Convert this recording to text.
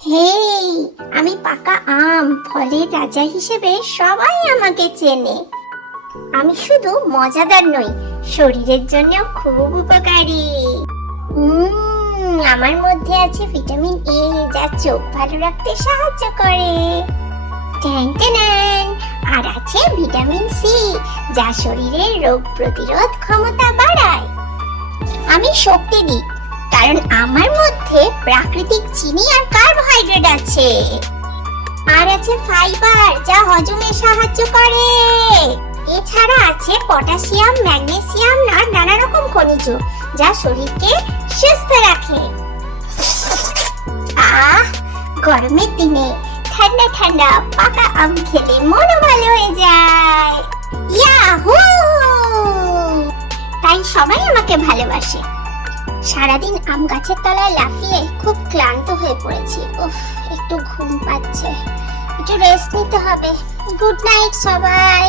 হেই, আমি পাকা আম, ফলের রাজা হিসেবে সবাই আমাকে চেনে। আমি শুধু মজাদার নই, শরীরের জন্য খুব উপকারী। আমার মধ্যে আছে ভিটামিন এ, যা চোখ ভালো রাখতে সাহায্য করে। Tan tan. আর আছে ভিটামিন সি, যা শরীরের রোগ প্রতিরোধ ক্ষমতা বাড়ায়। আমি শক্তি দিই, কারণ আমার মধ্যে প্রাকৃতিক চিনি আর কার্বোহাইড্রেট আছে। আর আছে ফাইবার, যা হজমে সাহায্য করে। এছাড়া আছে পটাশিয়াম, ম্যাগনেসিয়াম আর নানা রকম খনিজ, যা শরীরকে সুস্থ রাখে। গরমের দিনে ঠান্ডা ঠান্ডা পাকা আম খেলে মনও ভালো হয়ে যায়। ইয়াহু! তাই সবাই আমাকে ভালোবাসে। সারাদিন আম গাছের তলায় লাফিয়ে খুব ক্লান্ত হয়ে পড়েছি। উফ, একটু ঘুম পাচ্ছে, একটু রেস্ট নিতে হবে। গুড নাইট সবাই।